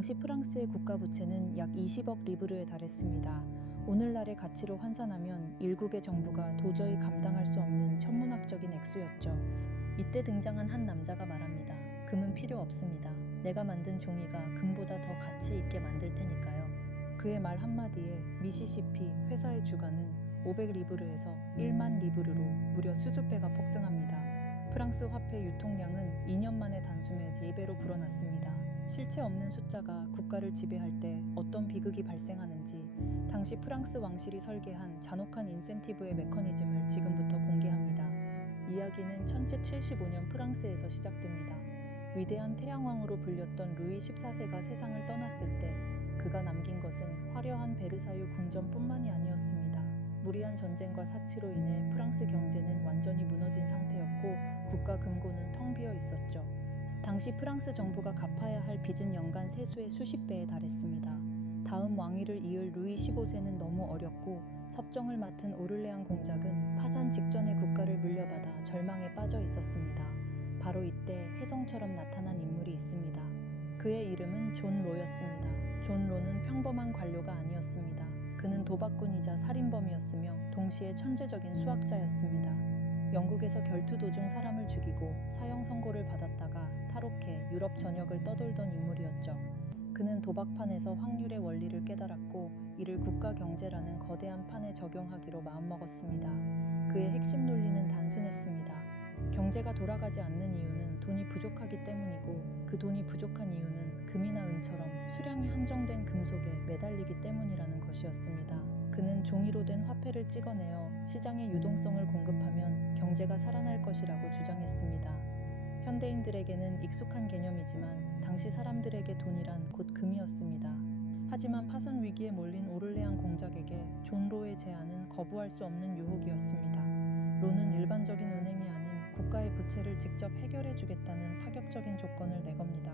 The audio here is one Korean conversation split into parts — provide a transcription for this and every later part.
당시 프랑스의 국가 부채는 약 20억 리브르에 달했습니다. 오늘날의 가치로 환산하면 일국의 정부가 도저히 감당할 수 없는 천문학적인 액수였죠. 이때 등장한 한 남자가 말합니다. 금은 필요 없습니다. 내가 만든 종이가 금보다 더 가치 있게 만들 테니까요. 그의 말 한마디에 미시시피 회사의 주가는 500리브르에서 1만 리브르로 무려 수십 배가 폭등합니다. 프랑스 화폐 유통량은 2년 만에 단숨에 4배로 불어났습니다. 실체 없는 숫자가 국가를 지배할 때 어떤 비극이 발생하는지 당시 프랑스 왕실이 설계한 잔혹한 인센티브의 메커니즘을 지금부터 공개합니다. 이야기는 1775년 프랑스에서 시작됩니다. 위대한 태양왕으로 불렸던 루이 14세가 세상을 떠났을 때 그가 남긴 것은 화려한 베르사유 궁전뿐만이 아니었습니다. 무리한 전쟁과 사치로 인해 프랑스 경제는 완전히 무너진 상태였고 국가 금고는 텅 비어 있었죠. 당시 프랑스 정부가 갚아야 할 빚은 연간 세수의 수십 배에 달했습니다. 다음 왕위를 이을 루이 15세는 너무 어렸고 섭정을 맡은 오를레앙 공작은 파산 직전에 국가를 물려받아 절망에 빠져 있었습니다. 바로 이때 혜성처럼 나타난 인물이 있습니다. 그의 이름은 존 로였습니다. 존 로는 평범한 관료가 아니었습니다. 그는 도박꾼이자 살인범이었으며 동시에 천재적인 수학자였습니다. 영국에서 결투 도중 사람을 죽이고 사형 선고를 받았다가 탈옥해 유럽 전역을 떠돌던 인물이었죠. 그는 도박판에서 확률의 원리를 깨달았고 이를 국가 경제라는 거대한 판에 적용하기로 마음먹었습니다. 그의 핵심 논리는 단순했습니다. 경제가 돌아가지 않는 이유는 돈이 부족하기 때문이고 그 돈이 부족한 이유는 금이나 은처럼 수량이 한정된 금속에 매달리기 때문이라는 것이었습니다. 그는 종이로 된 화폐를 찍어내어 시장에 유동성을 공급하면 경제가 살아날 것이라고 주장했습니다. 현대인들에게는 익숙한 개념이지만 당시 사람들에게 돈이란 곧 금이었습니다. 하지만 파산 위기에 몰린 오를레앙 공작에게 존 로의 제안은 거부할 수 없는 유혹이었습니다. 로는 일반적인 은행이 아닌 국가의 부채를 직접 해결해주겠다는 파격적인 조건을 내겁니다.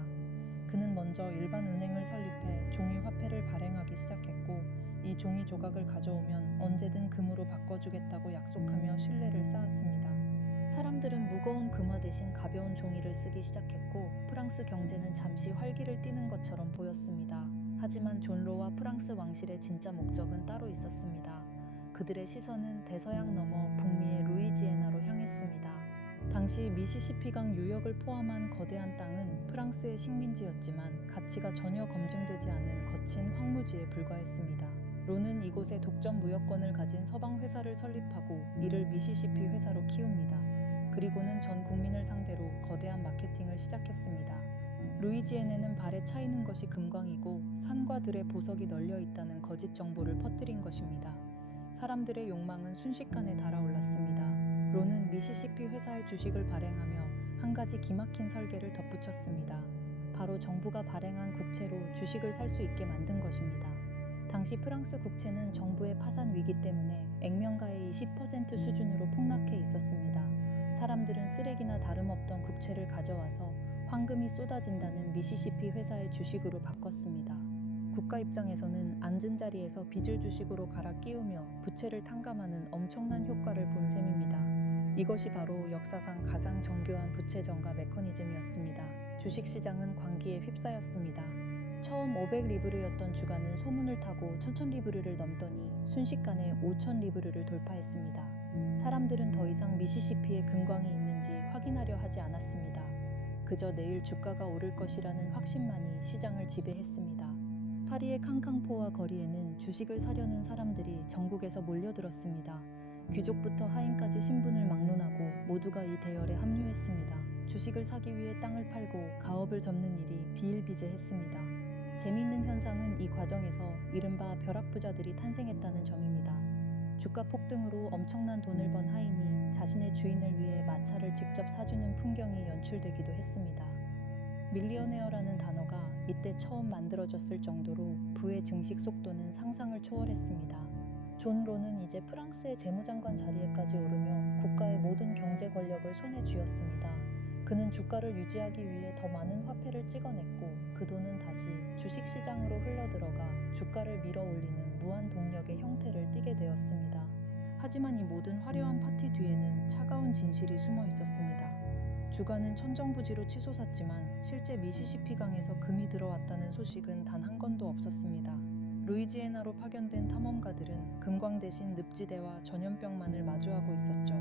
그는 먼저 일반 은행을 설립해 종이 화폐를 발행하기 시작했고 이 종이 조각을 가져오면 언제든 금으로 바꿔주겠다고 약속하며 신뢰를 쌓았습니다. 사람들은 무거운 금화 대신 가벼운 종이를 쓰기 시작했고 프랑스 경제는 잠시 활기를 띠는 것처럼 보였습니다. 하지만 존 로와 프랑스 왕실의 진짜 목적은 따로 있었습니다. 그들의 시선은 대서양 너머 북미의 루이지애나로 향했습니다. 당시 미시시피강 유역을 포함한 거대한 땅은 프랑스의 식민지였지만 가치가 전혀 검증되지 않은 거친 황무지에 불과했습니다. 로는 이곳에 독점 무역권을 가진 서방 회사를 설립하고 이를 미시시피 회사로 키웁니다. 그리고는 전 국민을 상대로 거대한 마케팅을 시작했습니다. 루이지애나는 발에 차이는 것이 금광이고 산과 들의 보석이 널려 있다는 거짓 정보를 퍼뜨린 것입니다. 사람들의 욕망은 순식간에 달아올랐습니다. 로는 미시시피 회사의 주식을 발행하며 한 가지 기막힌 설계를 덧붙였습니다. 바로 정부가 발행한 국채로 주식을 살 수 있게 만든 것입니다. 당시 프랑스 국채는 정부의 파산 위기 때문에 액면가의 20% 수준으로 폭락해 있었습니다. 사람들은 쓰레기나 다름없던 국채를 가져와서 황금이 쏟아진다는 미시시피 회사의 주식으로 바꿨습니다. 국가 입장에서는 앉은 자리에서 빚을 주식으로 갈아 끼우며 부채를 탕감하는 엄청난 효과를 본 셈입니다. 이것이 바로 역사상 가장 정교한 부채 정가 메커니즘이었습니다. 주식시장은 광기에 휩싸였습니다. 처음 500리브르였던 주가는 소문을 타고 1000리브르를 넘더니 순식간에 5000리브르를 돌파했습니다. 사람들은 더 이상 미시시피에 금광이 있는지 확인하려 하지 않았습니다. 그저 내일 주가가 오를 것이라는 확신만이 시장을 지배했습니다. 파리의 캉캉포와 거리에는 주식을 사려는 사람들이 전국에서 몰려들었습니다. 귀족부터 하인까지 신분을 막론하고 모두가 이 대열에 합류했습니다. 주식을 사기 위해 땅을 팔고 가업을 접는 일이 비일비재했습니다. 재미있는 현상은 이 과정에서 이른바 벼락부자들이 탄생했다는 점입니다. 주가 폭등으로 엄청난 돈을 번 하인이 자신의 주인을 위해 마차를 직접 사주는 풍경이 연출되기도 했습니다. 밀리어네어라는 단어가 이때 처음 만들어졌을 정도로 부의 증식 속도는 상상을 초월했습니다. 존 로는 이제 프랑스의 재무장관 자리에까지 오르며 국가의 모든 경제 권력을 손에 쥐었습니다. 그는 주가를 유지하기 위해 더 많은 화폐를 찍어냈고 그 돈은 다시 주식시장으로 흘러들어가 주가를 밀어올리는 무한 동력의 형태를 띠게 되었습니다. 하지만 이 모든 화려한 파티 뒤에는 차가운 진실이 숨어 있었습니다. 주가는 천정부지로 치솟았지만 실제 미시시피강에서 금이 들어왔다는 소식은 없었습니다. 루이지애나로 파견된 탐험가들은 금광 대신 늪지대와 전염병만을 마주하고 있었죠.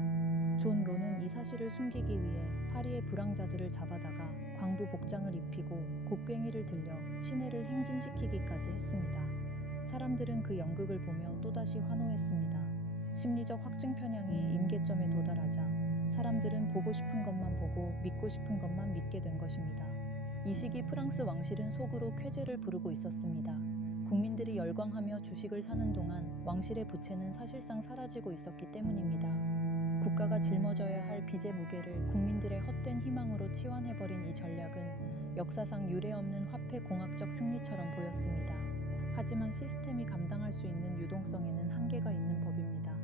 존 로는 이 사실을 숨기기 위해 파리의 불황자들을 잡아다가 광부 복장을 입히고 곡괭이를 들려 시내를 행진시키기까지 했습니다. 사람들은 그 연극을 보며 또다시 환호했습니다. 심리적 확증 편향이 임계점에 도달하자 사람들은 보고 싶은 것만 보고 믿고 싶은 것만 믿게 된 것입니다. 이 시기 프랑스 왕실은 속으로 쾌재를 부르고 있었습니다. 국민들이 열광하며 주식을 사는 동안 왕실의 부채는 사실상 사라지고 있었기 때문입니다. 국가가 짊어져야 할 빚의 무게를 국민들의 헛된 희망으로 치환해버린 이 전략은 역사상 유례없는 화폐 공학적 승리처럼 보였습니다. 하지만 시스템이 감당할 수 있는 유동성에는 한계가 있는 법입니다.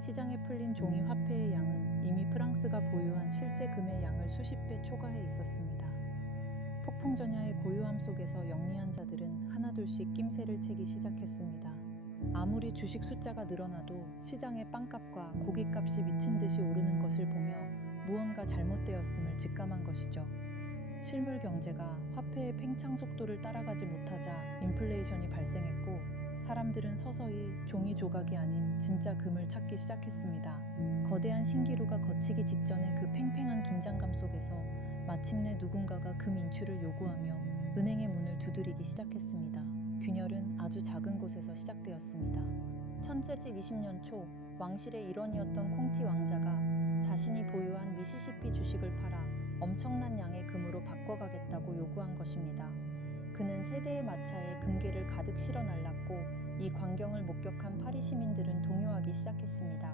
시장에 풀린 종이 화폐의 양은 이미 프랑스가 보유한 실제 금의 양을 수십 배 초과해 있었습니다. 폭풍전야의 고요함 속에서 영리한 자들은 하나둘씩 낌새를 채기 시작했습니다. 아무리 주식 숫자가 늘어나도 시장의 빵값과 고깃값이 미친 듯이 오르는 것을 보며 무언가 잘못되었음을 직감한 것이죠. 실물 경제가 화폐의 팽창 속도를 따라가지 못하자 인플레이션이 발생했고 사람들은 서서히 종이 조각이 아닌 진짜 금을 찾기 시작했습니다. 거대한 신기루가 걷히기 직전의 그 팽팽한 긴장감 속에서 마침내 누군가가 금 인출을 요구하며 은행의 문을 두드리기 시작했습니다. 균열은 아주 작은 곳에서 시작되었습니다. 천재직 20년 초 왕실의 일원이었던 콩티 왕자가 자신이 보유한 미시시피 주식을 팔아 엄청난 양의 금으로 바꿔가겠다고 요구한 것입니다. 그는 세대의 마차에 금괴를 가득 실어 날랐고 이 광경을 목격한 파리 시민들은 동요하기 시작했습니다.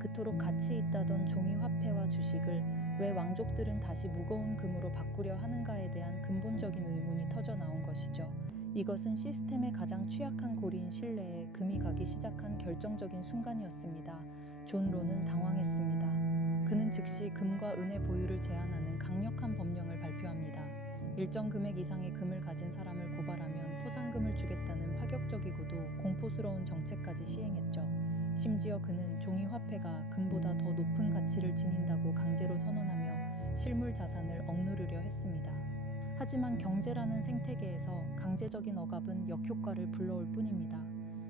그토록 가치 있다던 종이 화폐와 주식을 왜 왕족들은 다시 무거운 금으로 바꾸려 하는가에 대한 근본적인 의문이 터져 나온 것이죠. 이것은 시스템의 가장 취약한 고리인 신뢰에 금이 가기 시작한 결정적인 순간이었습니다. 존 로는 당황했습니다. 그는 즉시 금과 은의 보유를 제한하는 강력한 법령을 발표합니다. 일정 금액 이상의 금을 가진 사람을 고발하면 포상금을 주겠다는 파격적이고도 공포스러운 정책까지 시행했죠. 심지어 그는 종이 화폐가 금보다 더 높은 가치를 지닌다고 강제로 선언하며 실물 자산을 억누르려 했습니다. 하지만 경제라는 생태계에서 강제적인 억압은 역효과를 불러올 뿐입니다.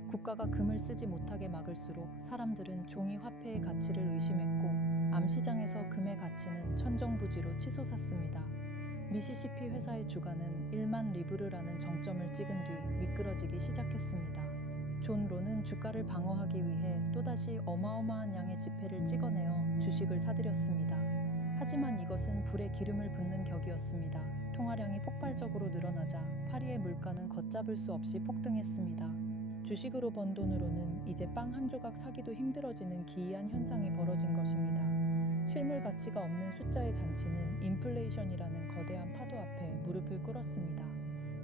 국가가 금을 쓰지 못하게 막을수록 사람들은 종이 화폐의 가치를 의심했고 암시장에서 금의 가치는 천정부지로 치솟았습니다. 미시시피 회사의 주가는 1만 리브르라는 정점을 찍은 뒤 미끄러지기 시작했습니다. 존 로는 주가를 방어하기 위해 또다시 어마어마한 양의 지폐를 찍어내어 주식을 사들였습니다. 하지만 이것은 불에 기름을 붓는 격이었습니다. 통화량이 폭발적으로 늘어나자 파리의 물가는 걷잡을 수 없이 폭등했습니다. 주식으로 번 돈으로는 이제 빵 한 조각 사기도 힘들어지는 기이한 현상이 벌어진 것입니다. 실물 가치가 없는 숫자의 잔치는 인플레이션이라는 거대한 파도 앞에 무릎을 꿇었습니다.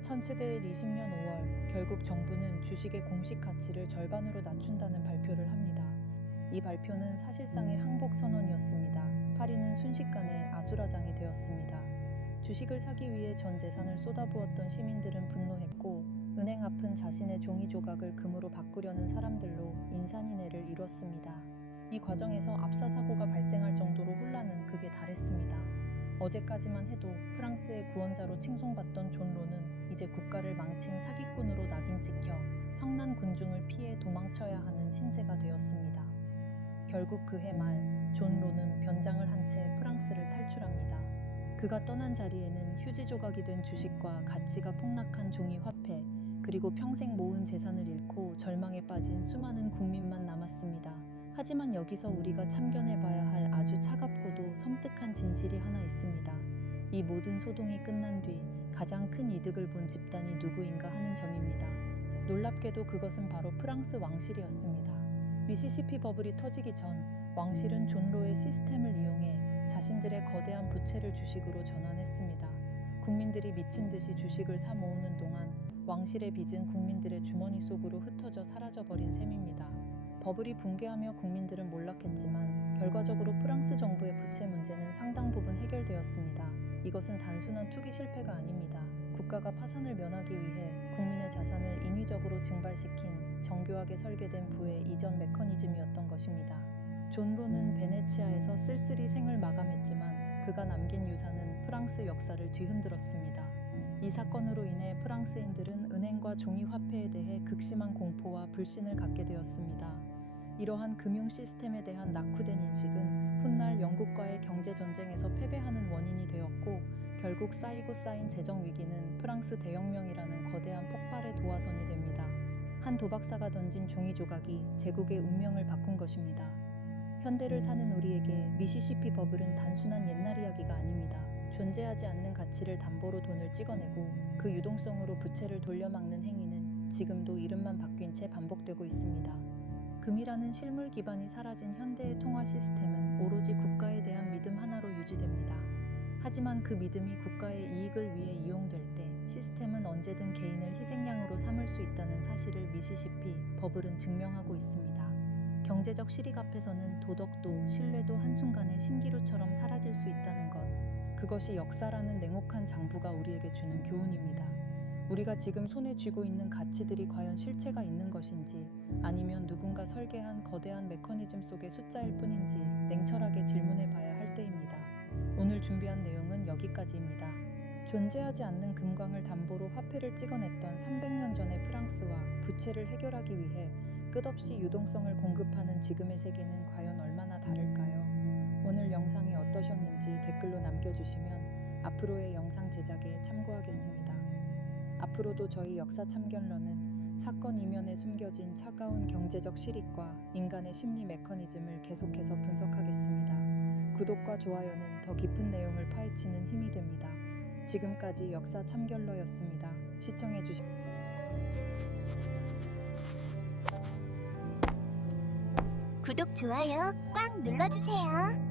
천체대일 20년 5월 결국 정부는 주식의 공식 가치를 절반으로 낮춘다는 발표를 합니다. 이 발표는 사실상의 항복 선언이었습니다. 파리는 순식간에 아수라장이 되었습니다. 주식을 사기 위해 전 재산을 쏟아부었던 시민들은 분노했고 은행 앞은 자신의 종이 조각을 금으로 바꾸려는 사람들로 인산인해를 이뤘습니다. 이 과정에서 압사 사고가 발생할 정도로 혼란은 극에 달했습니다. 어제까지만 해도 프랑스의 구원자로 칭송받던 존 로는 이제 국가를 망친 사기꾼으로 낙인 찍혀 성난 군중을 피해 도망쳐야 하는 신세가 되었습니다. 결국 그해 말 존 로는 변장을 한 채 프랑스를 탈출합니다. 그가 떠난 자리에는 휴지 조각이 된 주식과 가치가 폭락한 종이 화폐, 그리고 평생 모은 재산을 잃고 절망에 빠진 수많은 국민만 남았습니다. 하지만 여기서 우리가 참견해봐야 할 아주 차갑고도 섬뜩한 진실이 하나 있습니다. 이 모든 소동이 끝난 뒤 가장 큰 이득을 본 집단이 누구인가 하는 점입니다. 놀랍게도 그것은 바로 프랑스 왕실이었습니다. 미시시피 버블이 터지기 전 왕실은 존 로의 시스템을 이용해 자신들의 거대한 부채를 주식으로 전환했습니다. 국민들이 미친 듯이 주식을 사 모으는 동안 왕실의 빚은 국민들의 주머니 속으로 흩어져 사라져버린 셈입니다. 버블이 붕괴하며 국민들은 몰락했지만 결과적으로 프랑스 정부의 부채 문제는 상당 부분 해결되었습니다. 이것은 단순한 투기 실패가 아닙니다. 국가가 파산을 면하기 위해 국민의 자산을 인위적으로 증발시킨 정교하게 설계된 부의 이전 메커니즘이었던 것입니다. 존 로는 베네치아에서 쓸쓸히 생을 마감했지만 그가 남긴 유산은 프랑스 역사를 뒤흔들었습니다. 이 사건으로 인해 프랑스인들은 은행과 종이 화폐에 대해 극심한 공포와 불신을 갖게 되었습니다. 이러한 금융 시스템에 대한 낙후된 인식은 훗날 영국과의 경제 전쟁에서 패배하는 원인이 되었고, 결국 쌓이고 쌓인 재정 위기는 프랑스 대혁명이라는 거대한 폭발의 도화선이 됩니다. 한 도박사가 던진 종이 조각이 제국의 운명을 바꾼 것입니다. 현대를 사는 우리에게 미시시피 버블은 단순한 옛날 이야기가 아닙니다. 존재하지 않는 가치를 담보로 돈을 찍어내고 그 유동성으로 부채를 돌려막는 행위는 지금도 이름만 바뀐 채 반복되고 있습니다. 금이라는 실물 기반이 사라진 현대의 통화 시스템은 오로지 국가에 대한 믿음 하나로 유지됩니다. 하지만 그 믿음이 국가의 이익을 위해 이용될 때 시스템은 언제든 개인을 희생양으로 삼을 수 있다는 사실을 미시시피 버블은 증명하고 있습니다. 경제적 실익 앞에서는 도덕도 신뢰도 한순간에 신기루처럼 사라질 수 있다는 것. 그것이 역사라는 냉혹한 장부가 우리에게 주는 교훈입니다. 우리가 지금 손에 쥐고 있는 가치들이 과연 실체가 있는 것인지, 아니면 누군가 설계한 거대한 메커니즘 속의 숫자일 뿐인지 냉철하게 질문해 봐야 할 때입니다. 오늘 준비한 내용은 여기까지입니다. 존재하지 않는 금광을 담보로 화폐를 찍어냈던 300년 전의 프랑스와 부채를 해결하기 위해 끝없이 유동성을 공급하는 지금의 세계는 과연 얼마나 다를까요? 오늘 영상이 어떠셨는지 댓글로 남겨주시면 앞으로의 영상 제작에 참고하겠습니다. 앞으로도 저희 역사 참견러는 사건 이면에 숨겨진 차가운 경제적 실익과 인간의 심리 메커니즘을 계속해서 분석하겠습니다. 구독과 좋아요는 더 깊은 내용을 파헤치는 힘이 됩니다. 지금까지 역사 참견러였습니다. 시청해주신 구독, 좋아요 꽉 눌러주세요.